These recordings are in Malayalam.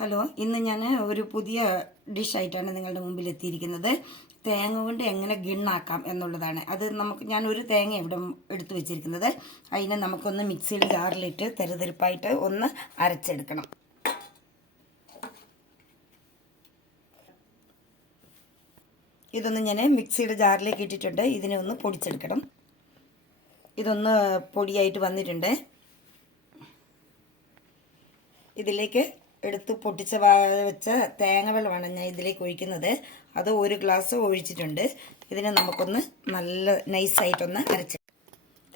ഹലോ, ഇന്ന് ഞാൻ ഒരു പുതിയ ഡിഷായിട്ടാണ് നിങ്ങളുടെ മുമ്പിൽ എത്തിയിരിക്കുന്നത്. തേങ്ങ കൊണ്ട് എങ്ങനെ ഗിണ്ണാക്കാം എന്നുള്ളതാണ്. ഞാൻ ഒരു തേങ്ങ ഇവിടെ എടുത്തു വെച്ചിരിക്കുന്നത്. അതിനെ നമുക്കൊന്ന് മിക്സിയുടെ ജാറിലിട്ട് തെരുതെരുപ്പായിട്ട് ഒന്ന് അരച്ചെടുക്കണം. ഇതൊന്ന് ഞാൻ മിക്സിയുടെ ജാറിലേക്ക് ഇട്ടിട്ടുണ്ട്. ഇതിനെ ഒന്ന് പൊടിച്ചെടുക്കണം. ഇതൊന്ന് പൊടിയായിട്ട് വന്നിട്ടുണ്ട്. ഇതിലേക്ക് എടുത്ത് പൊട്ടിച്ച വെച്ച തേങ്ങ വെള്ളമാണ് ഞാൻ ഇതിലേക്ക് ഒഴിക്കുന്നത്. അത് ഒരു ഗ്ലാസ് ഒഴിച്ചിട്ടുണ്ട്. ഇതിനെ നമുക്കൊന്ന് നല്ല നൈസായിട്ടൊന്ന്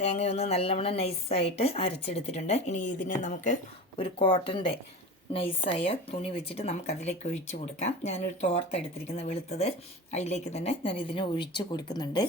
തേങ്ങയൊന്ന് നല്ലവണ്ണം നൈസായിട്ട് അരച്ചെടുത്തിട്ടുണ്ട്. ഇനി ഇതിനെ നമുക്ക് ഒരു കോട്ടൻ്റെ നൈസായ തുണി വെച്ചിട്ട് നമുക്കതിലേക്ക് ഒഴിച്ചു കൊടുക്കാം. ഞാനൊരു തോർത്ത് എടുത്തിരിക്കുന്നത് വെളുത്തത്, അതിലേക്ക് തന്നെ ഞാൻ ഇതിനെ ഒഴിച്ചു കൊടുക്കുന്നുണ്ട്.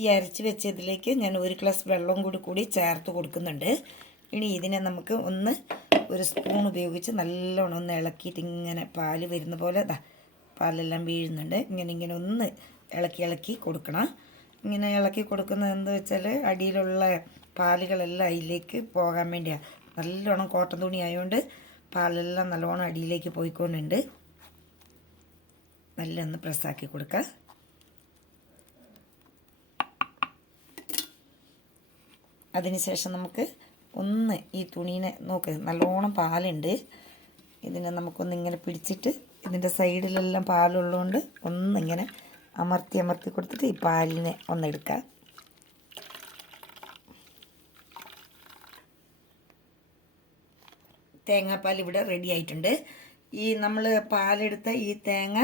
ഈ അരച്ച് വെച്ചതിലേക്ക് ഞാൻ ഒരു ഗ്ലാസ് വെള്ളം കൂടി ചേർത്ത് കൊടുക്കുന്നുണ്ട്. ഇനി ഇതിനെ നമുക്ക് ഒരു സ്പൂൺ ഉപയോഗിച്ച് നല്ലോണം ഒന്ന് ഇളക്കിയിട്ട് ഇങ്ങനെ പാല് വരുന്ന പോലെ പാലെല്ലാം വീഴുന്നുണ്ട്. ഇങ്ങനെ ഒന്ന് ഇളക്കി കൊടുക്കണം. ഇങ്ങനെ ഇളക്കി കൊടുക്കുന്നത് എന്താ വെച്ചാൽ അടിയിലുള്ള പാലുകളെല്ലാം അതിലേക്ക് പോകാൻ വേണ്ടിയാണ്. നല്ലോണം കോട്ടൺ തുണി ആയതുകൊണ്ട് പാലെല്ലാം നല്ലോണം അടിയിലേക്ക് പോയിക്കൊണ്ടുണ്ട്. നല്ല ഒന്ന് പ്രസ്സാക്കി കൊടുക്കുക. അതിനുശേഷം നമുക്ക് ഈ തുണീനെ നല്ലോണം പാലുണ്ട്. ഇതിനെ നമുക്കൊന്ന് ഇങ്ങനെ പിടിച്ചിട്ട് ഇതിൻ്റെ സൈഡിലെല്ലാം പാലുള്ളതുകൊണ്ട് ഒന്നിങ്ങനെ അമർത്തി കൊടുത്തിട്ട് ഈ പാലിനെ ഒന്നെടുക്കാം. തേങ്ങാപ്പാൽ ഇവിടെ റെഡി ആയിട്ടുണ്ട്. നമ്മൾ പാലെടുത്ത ഈ തേങ്ങ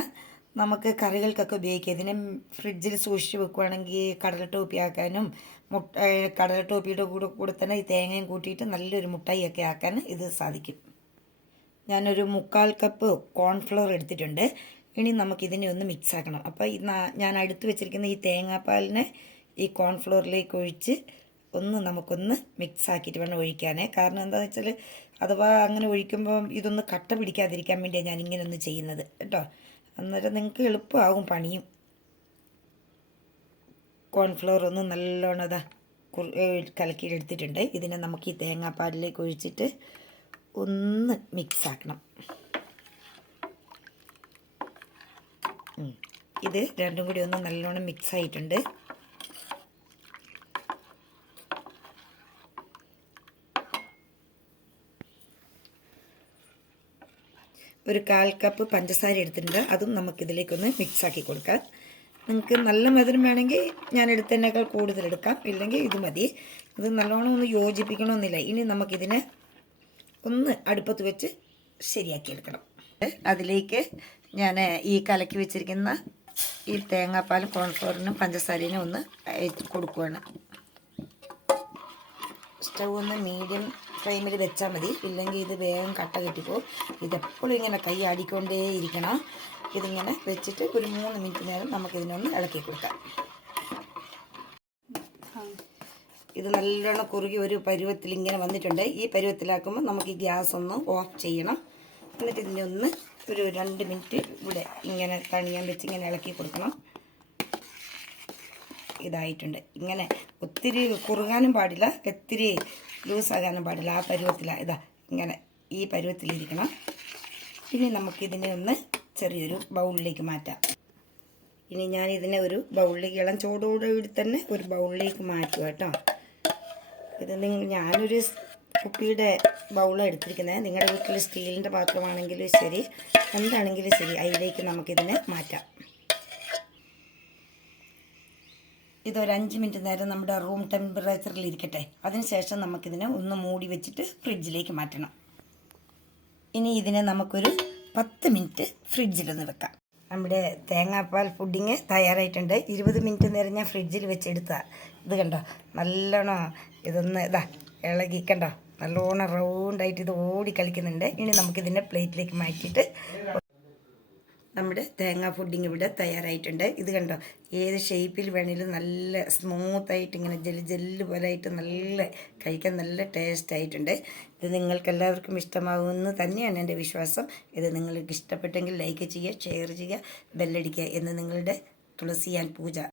നമുക്ക് കറികൾക്കൊക്കെ ഉപയോഗിക്കാം. ഇതിനെ ഫ്രിഡ്ജിൽ സൂക്ഷിച്ച് വെക്കുകയാണെങ്കിൽ കടലട്ടോപ്പി ആക്കാനും കടലട്ടോപ്പിയുടെ കൂടെ തന്നെ ഈ തേങ്ങയും കൂട്ടിയിട്ട് നല്ലൊരു മുട്ടായിയൊക്കെ ആക്കാൻ ഇത് സാധിക്കും. ഞാനൊരു 3/4 കപ്പ് കോൺഫ്ലവർ എടുത്തിട്ടുണ്ട്. ഇനി നമുക്കിതിനെ ഒന്ന് മിക്സ് ആക്കണം. അപ്പോൾ ഞാൻ എടുത്തു വെച്ചിരിക്കുന്ന ഈ തേങ്ങാപ്പാലിനെ ഈ കോൺഫ്ലവറിലേക്ക് ഒഴിച്ച് നമുക്കൊന്ന് മിക്സ് ആക്കിയിട്ട് വേണം ഒഴിക്കാനേ. കാരണം എന്താണെന്ന് വെച്ചാൽ അഥവാ അങ്ങനെ ഒഴിക്കുമ്പോൾ ഇതൊന്ന് കട്ട പിടിക്കാതിരിക്കാൻ വേണ്ടിയാണ് ഞാൻ ഇങ്ങനെ ഒന്ന് ചെയ്യുന്നത് കേട്ടോ. അന്നേരം നിങ്ങൾക്ക് എളുപ്പമാകും പണിയും. കോൺഫ്ലവർ ഒന്ന് നല്ലോണം കലക്കിയെടുത്തിട്ടുണ്ട്. ഇതിനെ നമുക്ക് ഈ തേങ്ങാപ്പാലിലേക്ക് ഒഴിച്ചിട്ട് ഒന്ന് മിക്സ് ആക്കണം. ഇത് രണ്ടും കൂടി ഒന്ന് നല്ലോണം മിക്സ് ആയിട്ടുണ്ട്. ഒരു 1/4 കപ്പ് പഞ്ചസാര എടുത്തിട്ടുണ്ട്. അതും നമുക്കിതിലേക്കൊന്ന് മിക്സാക്കി കൊടുക്കാം. നിങ്ങൾക്ക് നല്ല മധുരം വേണമെങ്കിൽ ഞാൻ എടുത്തതിനേക്കാൾ കൂടുതലെടുക്കാം, ഇല്ലെങ്കിൽ ഇത് മതി. ഇത് നല്ലോണം ഒന്ന് യോജിപ്പിക്കണമെന്നില്ല. ഇനി നമുക്കിതിനെ അടുപ്പത്ത് വെച്ച് ശരിയാക്കിയെടുക്കണം. അതിലേക്ക് ഞാൻ ഈ കലക്കി വെച്ചിരിക്കുന്ന ഈ തേങ്ങാപ്പാലും കോൺഫ്ലവറിനും പഞ്ചസാരയും ഒന്ന് കൊടുക്കുകയാണ്. സ്റ്റൗ ഒന്ന് മീഡിയം ഫ്ലെയിമിൽ വെച്ചാൽ മതി, ഇല്ലെങ്കിൽ ഇത് വേഗം കട്ട കെട്ടിപ്പോവും. ഇതെപ്പോഴും ഇങ്ങനെ കൈ ആടിക്കൊണ്ടേ ഇരിക്കണം. ഇതിങ്ങനെ വെച്ചിട്ട് ഒരു 3 മിനിറ്റ് നേരം നമുക്കിതിനൊന്ന് ഇളക്കി കൊടുക്കാം. ഇത് നല്ലോണം കുറുകി ഒരു പരുവത്തിൽ ഇങ്ങനെ വന്നിട്ടുണ്ട്. ഈ പരുവത്തിലാക്കുമ്പോൾ നമുക്ക് ഈ ഗ്യാസ് ഒന്ന് ഓഫ് ചെയ്യണം. എന്നിട്ട് ഇതിനെ ഒരു 2 മിനിറ്റ് ഇവിടെ ഇങ്ങനെ തണിയാൻ വെച്ച് ഇങ്ങനെ ഇളക്കി കൊടുക്കണം. ഇതായിട്ടുണ്ട്. ഇങ്ങനെ ഒത്തിരി കുറുകാനും പാടില്ല, ഒത്തിരി ലൂസാകാനും പാടില്ല. ആ പരുവത്തിലാണ് ഇങ്ങനെ ഈ പരുവത്തിലിരിക്കണം. ഇനി നമുക്കിതിനെ ചെറിയൊരു ബൗളിലേക്ക് മാറ്റാം. ഇനി ഞാനിതിനെ ഒരു ബൗളിലേക്ക് ഇളം ചൂടോടുകൂടി തന്നെ ഒരു ബൗളിലേക്ക് മാറ്റുക കേട്ടോ. ഞാനൊരു കുപ്പിയുടെ ബൗളാണ് എടുത്തിരിക്കുന്നത്. നിങ്ങളുടെ വീട്ടിൽ സ്റ്റീലിൻ്റെ പാത്രമാണെങ്കിലും ശരി, എന്താണെങ്കിലും ശരി, അതിലേക്ക് നമുക്കിതിനെ മാറ്റാം. ഇതൊരു 5 മിനിറ്റ് നേരം നമ്മുടെ റൂം ടെമ്പറേച്ചറിൽ ഇരിക്കട്ടെ. അതിനുശേഷം നമുക്കിതിനെ മൂടി വെച്ചിട്ട് ഫ്രിഡ്ജിലേക്ക് മാറ്റണം. ഇനി ഇതിനെ നമുക്കൊരു 10 മിനിറ്റ് ഫ്രിഡ്ജിലൊന്ന് വെക്കാം. നമ്മുടെ തേങ്ങാപ്പാൽ പുഡിങ് തയ്യാറായിട്ടുണ്ട്. 20 മിനിറ്റ് നേരം ഞാൻ ഫ്രിഡ്ജിൽ വെച്ചെടുത്താൽ ഇത് കണ്ടോ, നല്ലോണം ഇതൊന്ന് ഇളകി കണ്ടോ, നല്ലോണം റൗണ്ടായിട്ട് ഇത് ഓടി കളിക്കുന്നുണ്ട്. ഇനി നമുക്കിതിനെ പ്ലേറ്റിലേക്ക് മാറ്റിയിട്ട് നമ്മുടെ തേങ്ങാ പുഡിങ് ഇവിടെ തയ്യാറായിട്ടുണ്ട്. ഇത് കണ്ടോ, ഏത് ഷേപ്പിൽ വേണമെങ്കിലും നല്ല സ്മൂത്തായിട്ട് ഇങ്ങനെ ജെല്ല് പോലെ ആയിട്ട് നല്ല കഴിക്കാൻ നല്ല ടേസ്റ്റ് ആയിട്ടുണ്ട്. ഇത് നിങ്ങൾക്കെല്ലാവർക്കും ഇഷ്ടമാകുമെന്ന് തന്നെയാണ് എൻ്റെ വിശ്വാസം. ഇത് നിങ്ങൾക്ക് ഇഷ്ടപ്പെട്ടെങ്കിൽ ലൈക്ക് ചെയ്യുക, ഷെയർ ചെയ്യുക, ബെല്ലടിക്കുക എന്ന് നിങ്ങളുടെ തുളസിയാൻ പൂജ.